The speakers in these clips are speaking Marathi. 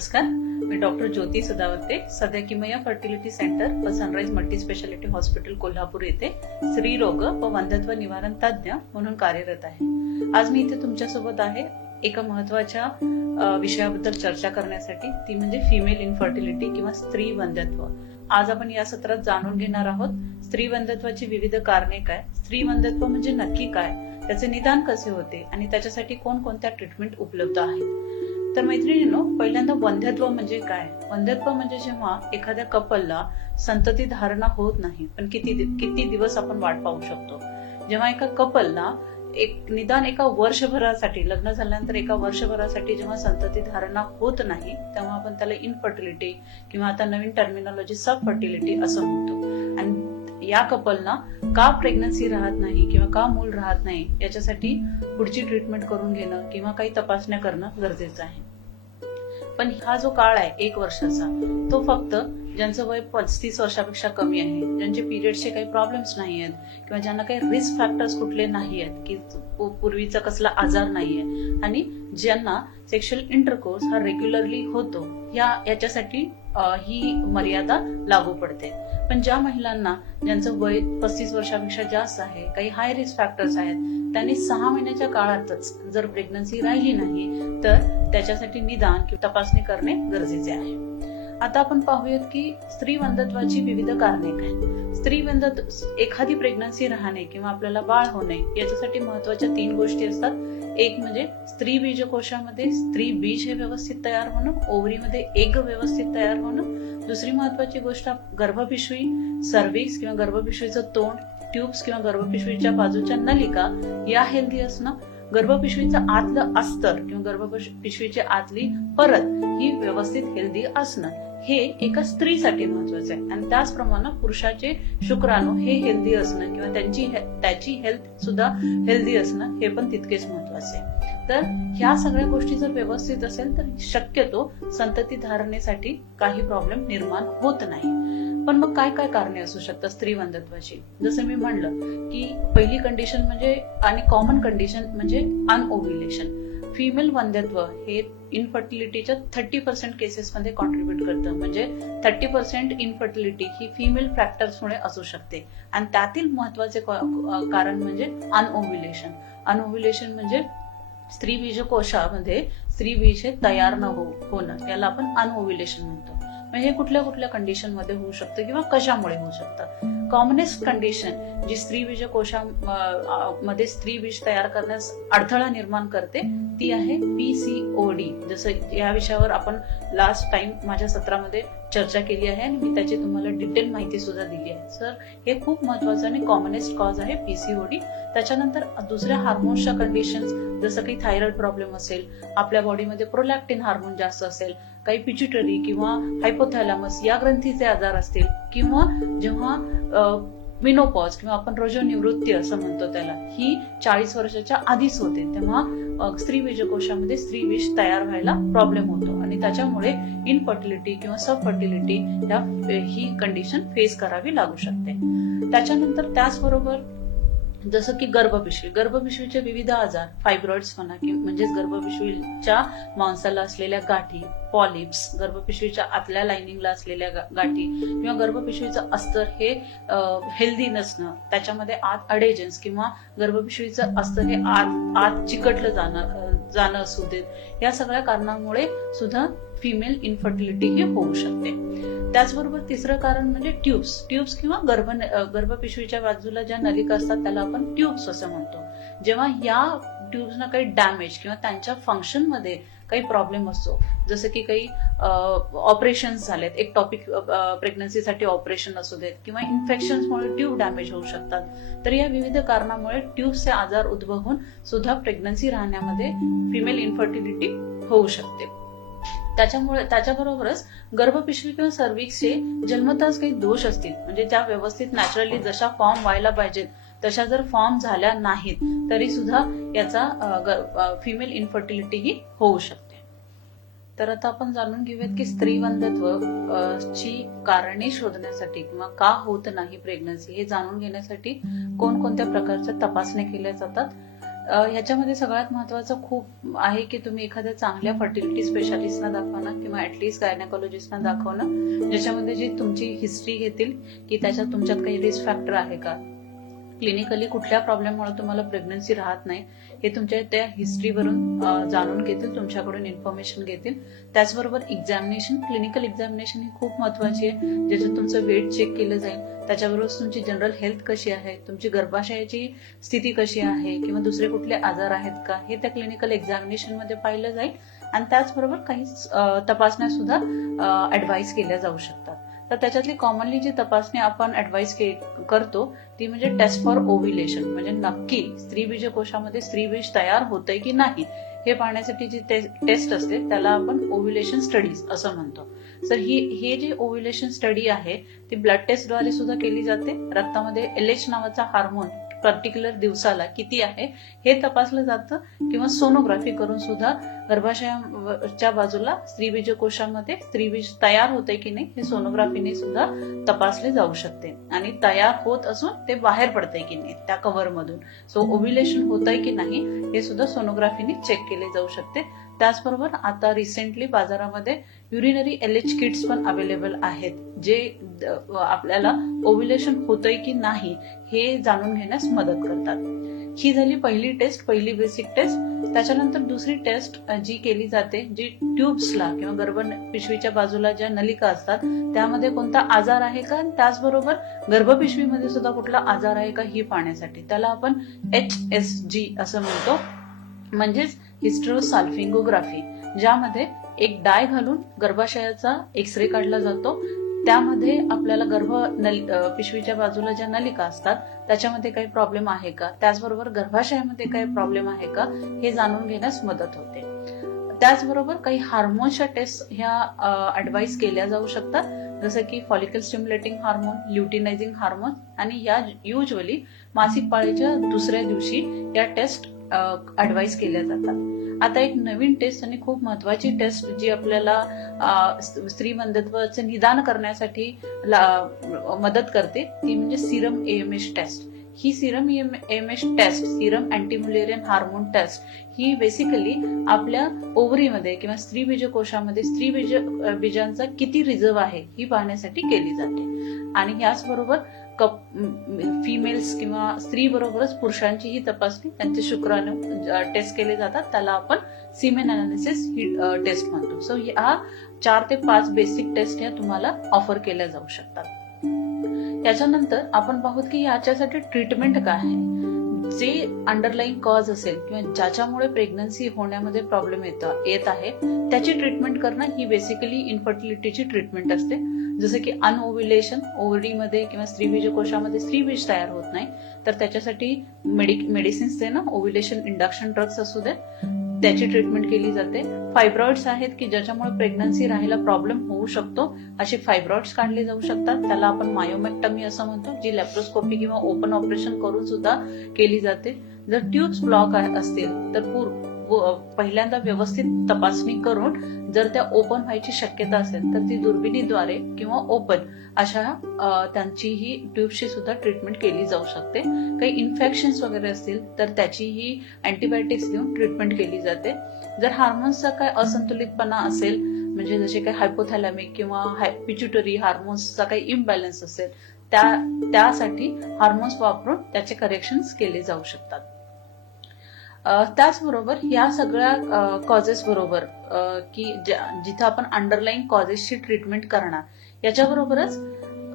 नमस्कार, मी डॉक्टर ज्योती सदावर्ते, सध्या किमया फर्टिलिटी सेंटर व sunrise multi speciality hospital Kolhapur येथे स्त्रीरोग व वंध्यत्व निवारण तज्ञ म्हणून कार्यरत आहे. आज मी इथे तुमच्यासोबत आहे एका महत्वाच्या विषयाबद्दल चर्चा करण्यासाठी, ती म्हणजे फिमेल इन्फर्टिलिटी किंवा स्त्री वंध्यत्व. आज आपण या सत्रात जाणून घेणार आहोत स्त्री वंध्यत्वाची विविध कारणे काय, स्त्री वंध्यत्व म्हणजे नक्की काय, त्याचे निदान कसे होते आणि त्याच्यासाठी कोणकोणत्या ट्रीटमेंट उपलब्ध आहेत. तर मैत्रिणींनो, पहिल्यांदा वंध्यत्व म्हणजे काय. वंध्यत्व म्हणजे जेव्हा एखाद्या कपलला संतती धारणा होत नाही, पण किती दिवस आपण वाट पाहू शकतो. जेव्हा एका कपलला निदान एका वर्षभरासाठी, लग्न झाल्यानंतर एका वर्षभरासाठी जेव्हा संतती धारणा होत नाही, तेव्हा आपण त्याला इनफर्टिलिटी किंवा आता नवीन टर्मिनॉलॉजी सब फर्टिलिटी असं म्हणतो. आणि या कपलना का प्रेग्नन्सी राहत नाही किंवा का मूल राहत नाही, याच्यासाठी पुढची ट्रीटमेंट करून घेणं किंवा काही तपासण्या करणं गरजेचं आहे. पण हा जो काळ आहे 1 वर्षाचा, तो फक्त ज्यांचं वय 35 वर्षापेक्षा कमी आहे, ज्यांचे पिरियडचे काही प्रॉब्लेम्स नाही आहेत किंवा ज्यांना काही रिस्क फॅक्टर्स कुठले नाही आहेत, की पूर्वीचा कसला आजार नाहीये, आणि ज्यांना सेक्शुअल इंटरकोर्स हा रेग्युलरली होतो, याच्यासाठी ही मर्यादा लागू पडते. पण ज्या महिलांना ज्यांचं वय 35 वर्षापेक्षा जास्त आहे, काही हाय रिस्क फॅक्टर्स आहेत, त्यांनी 6 महिन्याच्या काळातच जर प्रेग्नन्सी राहिली नाही तर त्याच्यासाठी निदान किंवा तपासणी करणे गरजेचे आहे. आता आपण पाहूयात की स्त्री वंध्यत्वाची विविध कारणे काय. स्त्री वंध्यत्व, एखादी प्रेग्नन्सी राहणे किंवा आपल्याला बाळ होणे, याच्यासाठी महत्वाच्या 3 गोष्टी असतात. एक म्हणजे स्त्री बीजकोशामध्ये स्त्री बीज हे व्यवस्थित तयार होणं, ओव्हरीमध्ये एग व्यवस्थित तयार होणं. दुसरी महत्वाची गोष्ट गर्भपिशवी, सर्व्हिक्स किंवा गर्भपिशवीचं तोंड, ट्यूब्स किंवा गर्भपिशवीच्या बाजूच्या नलिका या हेल्दी असणं. गर्भपिशवीचं आतलं अस्तर किंवा गर्भपिशवीची आतली परत ही व्यवस्थित हेल्दी असणं, हे एका स्त्रीसाठी महत्वाचं आहे. आणि त्याचप्रमाणे पुरुषाचे शुक्राणू हे हेल्दी असणं किंवा त्याची हेल्थ सुद्धा हेल्दी असणं, हे पण तितकेच महत्वाचे आहे. तर ह्या सगळ्या गोष्टी जर व्यवस्थित असेल तर शक्यतो संतती धारणेसाठी काही प्रॉब्लेम निर्माण होत नाही. पण मग काय काय कारणे असू शकतात स्त्री वंध्यत्वाची. जसं मी म्हणलं की पहिली कंडिशन म्हणजे, आणि कॉमन कंडिशन म्हणजे अनओव्ह्युलेशन. फिमेल वंध्यत्व हे इनफर्टिलिटीच्या 30% केसेसमध्ये कॉन्ट्रीब्युट करतं. म्हणजे 30% इनफर्टिलिटी ही फिमेल फॅक्टर्समुळे असू शकते. आणि त्यातील महत्वाचे कारण म्हणजे अनओव्ह्युलेशन. अनओव्ह्युलेशन म्हणजे स्त्री बीजकोशामध्ये स्त्री बीज हे तयार न होणं, याला आपण अनओव्ह्युलेशन म्हणतो. हे कुठल्या कुठल्या कंडिशन मध्ये होऊ शकतं किंवा कशामुळे होऊ शकतं. कॉमनेस्ट कंडिशन जी स्त्री बीजकोशामध्ये स्त्री बीज तयार करण्यास अडथळा निर्माण करते, ती आहे PCOD. जसं या विषयावर आपण लास्ट टाइम माझ्या सत्रामध्ये चर्चा केली आहे आणि मी त्याची तुम्हाला डिटेल माहिती सुद्धा दिली आहे. सर, हे खूप महत्वाचं आणि कॉमनेस्ट कॉज आहे PCOD. त्याच्यानंतर दुसऱ्या हार्मोन्सच्या कंडिशन्स, जसं काही थायरॉइड प्रॉब्लेम असेल, आपल्या बॉडीमध्ये प्रोलॅक्टिन हार्मोन जास्त असेल, काही पिट्युटरी किंवा हायपोथॅलॅमस या ग्रंथीचे आजार असतील, किंवा जेव्हा मिनोपॉज किंवा आपण रजोनिवृत्ती असं म्हणतो त्याला, ही 40 वर्षाच्या आधीच होते, तेव्हा स्त्री बीजकोशामध्ये स्त्री बीज तयार व्हायला प्रॉब्लेम होतो आणि त्याच्यामुळे इनफर्टिलिटी किंवा सब फर्टिलिटी ही कंडिशन फेस करावी लागू शकते. त्याच्यानंतर त्याचबरोबर जसं की गर्भपिशवीचे विविध आजार, फायब्रॉइड्स म्हणा, म्हणजेच गर्भपिशवीच्या मांसाला असलेल्या गाठी, पॉलिप्स, गर्भपिशवीच्या आतल्या लाइनिंगला असलेल्या गाठी, किंवा गर्भपिशवीचं अस्तर हे हेल्दी नसणं, त्याच्यामध्ये आत अडेजन्स किंवा गर्भपिशवीचं अस्तर हे आत चिकटलं जाणं असू देत, या सगळ्या कारणांमुळे सुद्धा फिमेल इनफर्टिलिटी ही होऊ शकते. त्याचबरोबर तिसरं कारण म्हणजे ट्यूब्स किंवा गर्भपिशवीच्या बाजूला ज्या नलिका असतात त्याला आपण ट्यूब्स असं म्हणतो. जेव्हा या ट्यूब्सना काही डॅमेज किंवा त्यांच्या फंक्शनमध्ये काही प्रॉब्लेम असतो, जसं की काही ऑपरेशन्स झालेत, एक टॉपिक प्रेग्नन्सीसाठी ऑपरेशन असू देत, किंवा इन्फेक्शन्समुळे ट्यूब डॅमेज होऊ शकतात, तर या विविध कारणामुळे ट्यूब्सचे आजार उद्भवून सुद्धा प्रेग्नन्सी राहण्यामध्ये फिमेल इनफर्टिलिटी होऊ शकते. त्याच्याबरोबरच गर्भपिशवी किंवा सर्व्हिक्सचे जन्मताच काही दोष असतील, म्हणजे त्या व्यवस्थित नॅचरली जशा फॉर्म व्हायला पाहिजेत तशा जर फॉर्म झाल्या नाहीत तरी सुद्धा याचा फिमेल इनफर्टिलिटी ही होऊ शकते. तर आता आपण जाणून घेऊयात की स्त्री वंध्यत्व ची कारणे शोधण्यासाठी किंवा का होत नाही प्रेग्नन्सी हे जाणून घेण्यासाठी कोणकोणत्या प्रकारच्या तपासण्या केल्या जातात. ह्याच्यामध्ये सगळ्यात महत्वाचं खूप आहे की तुम्ही एखाद्या चांगल्या फर्टिलिटी स्पेशालिस्टना दाखवणं किंवा ऍटलिस्ट गायनेकॉलॉजिस्टना दाखवणं, ज्याच्यामध्ये जी तुमची हिस्ट्री घेतील की त्याच्यात तुमच्यात काही रिस्क फॅक्टर आहे का, क्लिनिकली कुठल्या प्रॉब्लेममुळे तुम्हाला प्रेग्नन्सी राहत नाही हे तुमच्या त्या हिस्ट्रीवरून जाणून घेतील, तुमच्याकडून इन्फॉर्मेशन घेतील. त्याचबरोबर एक्झामिनेशन, क्लिनिकल एक्झामिनेशन ही खूप महत्वाची आहे, ज्याच्यात तुमचं वेट चेक केलं जाईल. त्याच्याबरोबर तुमची जनरल हेल्थ कशी आहे, तुमची गर्भाशयाची स्थिती कशी आहे किंवा दुसरे कुठले आजार आहेत का, हे त्या क्लिनिकल एक्झामिनेशन मध्ये पाहिलं जाईल. आणि त्याचबरोबर काही तपासण्या सुद्धा ऍडवाइस केल्या जाऊ शकतात. तर त्याच्यातली कॉमनली जी तपासणी आपण ऍडवाइस करतो ती म्हणजे टेस्ट फॉर ओव्ह्युलेशन, म्हणजे नक्की स्त्रीबीज कोशामध्ये स्त्रीबीज तयार होतंय की नाही हे पाहण्यासाठी जी टेस्ट असते त्याला आपण ओव्ह्युलेशन स्टडीज असं म्हणतो. तर हे जे ओव्ह्युलेशन स्टडी आहे ती ब्लड टेस्टद्वारे सुद्धा केली जाते. रक्तामध्ये LH नावाचा हार्मोन पर्टिक्युलर दिवसाला किती आहे हे तपासलं जातं, किंवा सोनोग्राफी करून सुद्धा गर्भाशयाच्या बाजूला स्त्रीबीज कोशामध्ये स्त्रीबीज तयार होते की नाही हे सोनोग्राफीने सुद्धा तपासले जाऊ शकते. आणि तयार होत असून ते बाहेर पडतंय की नाही त्या कव्हर मधून, सो ओव्ह्युलेशन होतंय की नाही हे सुद्धा सोनोग्राफीने चेक केले जाऊ शकते. त्याचबरोबर आता रिसेंटली बाजारामध्ये युरिनरी LH किट्स पण अवेलेबल आहेत, जे आपल्याला ओव्ह्युलेशन होतंय की नाही हे जाणून घेण्यास मदत करतात. ही झाली पहिली टेस्ट, पहिली बेसिक टेस्ट. त्याच्यानंतर दुसरी टेस्ट जी केली जाते, जी ट्यूब्सला किंवा गर्भ पिशवीच्या बाजूला ज्या नलिका असतात त्यामध्ये कोणता आजार आहे का, त्याचबरोबर गर्भपिशवीमध्ये सुद्धा कुठला आजार आहे का ही पाहण्यासाठी, त्याला आपण HSG असं म्हणतो, म्हणजेच हिस्टेरोसाल्फिंगोग्राफी, ज्यामध्ये एक डाय घालून गर्भाशयाचा एक्सरे काढला जातो. त्यामध्ये आपल्याला पिशवीच्या बाजूला ज्या नलिका असतात त्याच्यामध्ये काही प्रॉब्लेम आहे का, त्याचबरोबर गर्भाशयामध्ये काही प्रॉब्लेम आहे का हे जाणून घेण्यास मदत होते. त्याचबरोबर काही हार्मोन्सच्या टेस्ट ह्या ऍडवाइस केल्या जाऊ शकतात, जसं की follicle stimulating hormone, luteinising hormone, आणि या युजली मासिक पाळीच्या दुसऱ्या दिवशी या टेस्ट ऍडवाइस केल्या जातात. आता एक नवीन टेस्ट आणि खूप महत्वाची टेस्ट जी आपल्याला स्त्रीमंदत्वाचे निदान करण्यासाठी मदत करते ती म्हणजे सिरम AMH टेस्ट. ही serum AMH test, serum antimullerian hormone test, ही बेसिकली आपल्या ओव्हरीमध्ये किंवा स्त्रीबीज कोशामध्ये बीजांचा किती रिझर्व आहे ही पाहण्यासाठी केली जाते. आणि याचबरोबर फिमेल्स किंवा स्त्री बरोबरच पुरुषांचीही तपासणी, त्यांचे शुक्राणू टेस्ट केले जातात, त्याला आपण सिमेन अनालिसिस ही टेस्ट म्हणतो. सो ह्या 4 ते 5 बेसिक टेस्ट ह्या तुम्हाला ऑफर केल्या जाऊ शकतात. याच्यानंतर आपण पाहूत की याच्यासाठी ट्रीटमेंट काय आहे. जे अंडरलाईन कॉज असेल किंवा ज्याच्यामुळे प्रेग्नन्सी होण्यामध्ये प्रॉब्लेम येत आहे त्याची ट्रीटमेंट करणं ही बेसिकली इन्फर्टिलिटीची ट्रीटमेंट असते. जसं की अनओव्ह्युलेशन, ओव्हरीमध्ये किंवा स्त्रीबीज कोशामध्ये स्त्रीबीज तयार होत नाही तर त्याच्यासाठी मेडिसिन्स देणं, ओव्ह्युलेशन इंडक्शन ड्रग्स असू दे, त्याची ट्रीटमेंट केली जाते. फायब्रॉइड्स आहेत की ज्याच्यामुळे प्रेग्नन्सी राहायला प्रॉब्लेम होऊ शकतो, असे फायब्रॉइड्स काढले जाऊ शकतात, त्याला आपण मायोमेक्टमी असं म्हणतो, जी लॅप्रोस्कोपी किंवा ओपन ऑपरेशन करून सुद्धा केली जाते. जर ट्यूब्स ब्लॉक असतील तर पहिल्यांदा व्यवस्थित तपासणी करून जर त्या ओपन व्हायची शक्यता असेल तर ती दुर्बिणीद्वारे किंवा ओपन अशा त्यांची ही ट्यूबची सुद्धा ट्रीटमेंट केली जाऊ शकते. काही इन्फेक्शन्स वगैरे असतील तर त्याचीही अँटीबायोटिक्स देऊन ट्रीटमेंट केली जाते. जर हार्मोन्सचा काय असंतुलितपणा असेल, म्हणजे जसे काही हायपोथॅलॅमिक किंवा पिट्युटरी हार्मोन्सचा काही इम्बॅलन्स असेल त्यासाठी हार्मोन्स वापरून त्याचे करेक्शन्स केले जाऊ शकतात. त्याचबरोबर या सगळ्या कॉजेस बरोबर की जिथं आपण अंडरलाईन कॉजेसची ट्रीटमेंट करणार, याच्याबरोबरच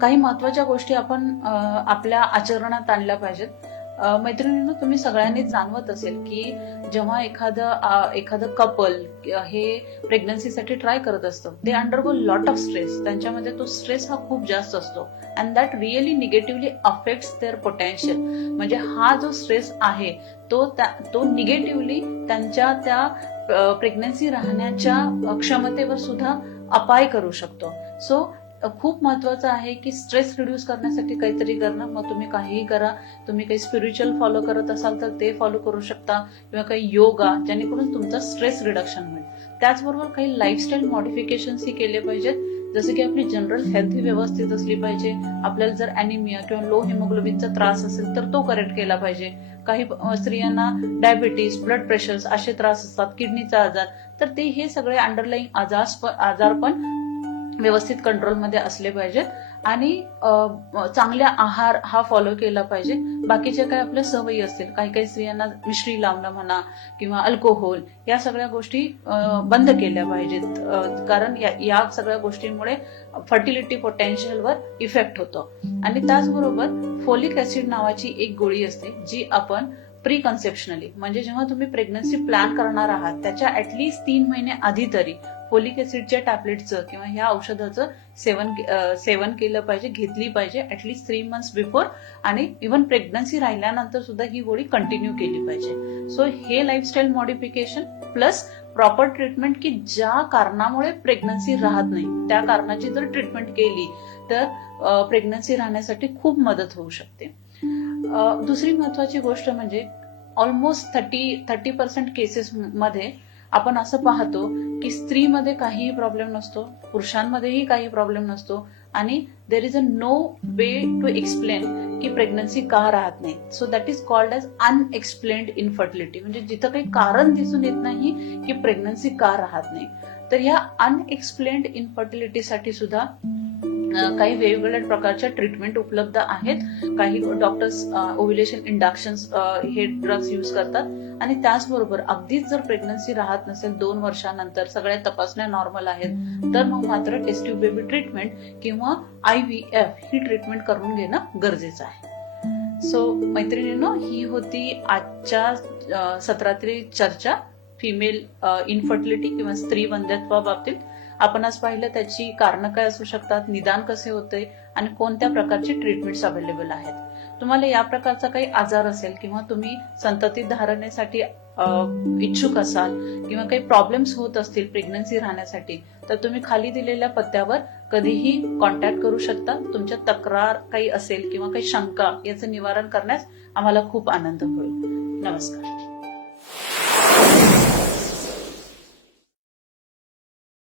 काही महत्वाच्या गोष्टी आपण आपल्या आचरणात आणल्या पाहिजेत. मैत्रिणींनो, तुम्ही सगळ्यांनी जाणवत असेल की जेव्हा एखादं कपल हे प्रेग्नन्सीसाठी ट्राय करत असतं, ते अंडरगो लॉट ऑफ स्ट्रेस. त्यांच्यामध्ये तो स्ट्रेस हा खूप जास्त असतो and that really negatively affects their potential. म्हणजे हा जो स्ट्रेस आहे तो निगेटिव्हली त्यांच्या त्या प्रेग्नन्सी राहण्याच्या क्षमतेवर सुद्धा अपाय करू शकतो. सो खूप महत्वाचं आहे की स्ट्रेस रिड्यूस करण्यासाठी काहीतरी करणं. मग तुम्ही काहीही करा, तुम्ही काही स्पिरिच्युअल फॉलो करत असाल तर ते फॉलो करू शकता, किंवा काही योगा, जेणेकरून तुमचा स्ट्रेस रिडक्शन होईल. त्याचबरोबर काही लाईफस्टाईल मॉडिफिकेशन्स ही केले पाहिजेत, जसं की आपली जनरल हेल्थ ही व्यवस्थित असली पाहिजे. आपल्याला जर अॅनिमिया किंवा लो हिमोग्लोबिनचा त्रास असेल तर तो करेक्ट केला पाहिजे. काही स्त्रियांना डायबिटीस, ब्लड प्रेशर असे त्रास असतात, किडनीचा आजार, तर ते हे सगळे अंडरलाईंग आजार पण व्यवस्थित कंट्रोलमध्ये असले पाहिजेत आणि चांगला आहार हा फॉलो केला पाहिजे. बाकीच्या काही आपल्या सवयी असतील, काही काही स्त्रियांना मिश्री लावणं म्हणा किंवा अल्कोहोल, या सगळ्या गोष्टी बंद केल्या पाहिजेत, कारण या सगळ्या गोष्टींमुळे फर्टिलिटी पोटेन्शियलवर इफेक्ट होतो. आणि त्याचबरोबर फोलिक ऍसिड नावाची एक गोळी असते, जी आपण प्री कन्सेप्शनली म्हणजे जेव्हा तुम्ही प्रेग्नन्सी प्लॅन करणार आहात त्याच्या ऍटलीस्ट 3 महिने आधी तरी फोलिक ऍसिडच्या टॅबलेटचं किंवा ह्या औषधाचं सेवन केलं पाहिजे, घेतली पाहिजे ऍटलीस्ट 3 मंथ्स बिफोर, आणि इव्हन प्रेग्नन्सी राहिल्यानंतर सुद्धा ही गोळी कंटिन्यू केली पाहिजे. सो हे lifestyle modification plus proper treatment, की ज्या कारणामुळे प्रेग्नन्सी राहत नाही त्या कारणाची जर ट्रीटमेंट केली तर प्रेग्नन्सी राहण्यासाठी खूप मदत होऊ शकते. दुसरी महत्वाची गोष्ट म्हणजे ऑलमोस्ट 30% केसेस मध्ये आपण असं पाहतो की स्त्रीमध्ये काहीही प्रॉब्लेम नसतो, पुरुषांमध्येही काही प्रॉब्लेम नसतो, आणि there is a no way to explain की प्रेग्नन्सी का राहत नाही. So that is called as unexplained infertility, म्हणजे जिथं काही कारण दिसून येत नाही की प्रेग्नन्सी का राहत नाही. तर या अनएक्सप्लेन्ड इनफर्टिलिटीसाठी सुद्धा काही वेगवेगळ्या प्रकारच्या ट्रीटमेंट उपलब्ध आहेत. काही डॉक्टर्स ओव्युलेशन इंडक्शन्स हे ड्रग्स यूज करतात, आणि त्याचबरोबर अगदीच जर प्रेग्नन्सी राहत नसेल 2 वर्षानंतर, सगळ्या तपासण्या नॉर्मल आहेत, तर मग मात्र टेस्ट ट्यूब बेबी ट्रीटमेंट किंवा IVF ही ट्रीटमेंट करून घेणं गरजेचं आहे. सो मैत्रिणींनो, ही होती आजच्या सत्रातली चर्चा फिमेल इनफर्टिलिटी किंवा स्त्री वंध्यत्वाबाबतीत. आपण आज पाहिलं त्याची कारणं काय असू शकतात, निदान कसे होते, आणि कोणत्या प्रकारचे ट्रीटमेंट्स अवेलेबल आहेत. तुम्हाला या प्रकारचा काही आजार असेल किंवा तुम्ही संतती धारणेसाठी इच्छुक असाल किंवा काही प्रॉब्लेम्स होत असतील प्रेग्नन्सी राहण्यासाठी, तर तुम्ही खाली दिलेल्या पत्त्यावर कधीही कॉन्टॅक्ट करू शकता. तुमच्या तक्रार काही असेल किंवा काही शंका याचं निवारण करण्यास आम्हाला खूप आनंद होईल. नमस्कार.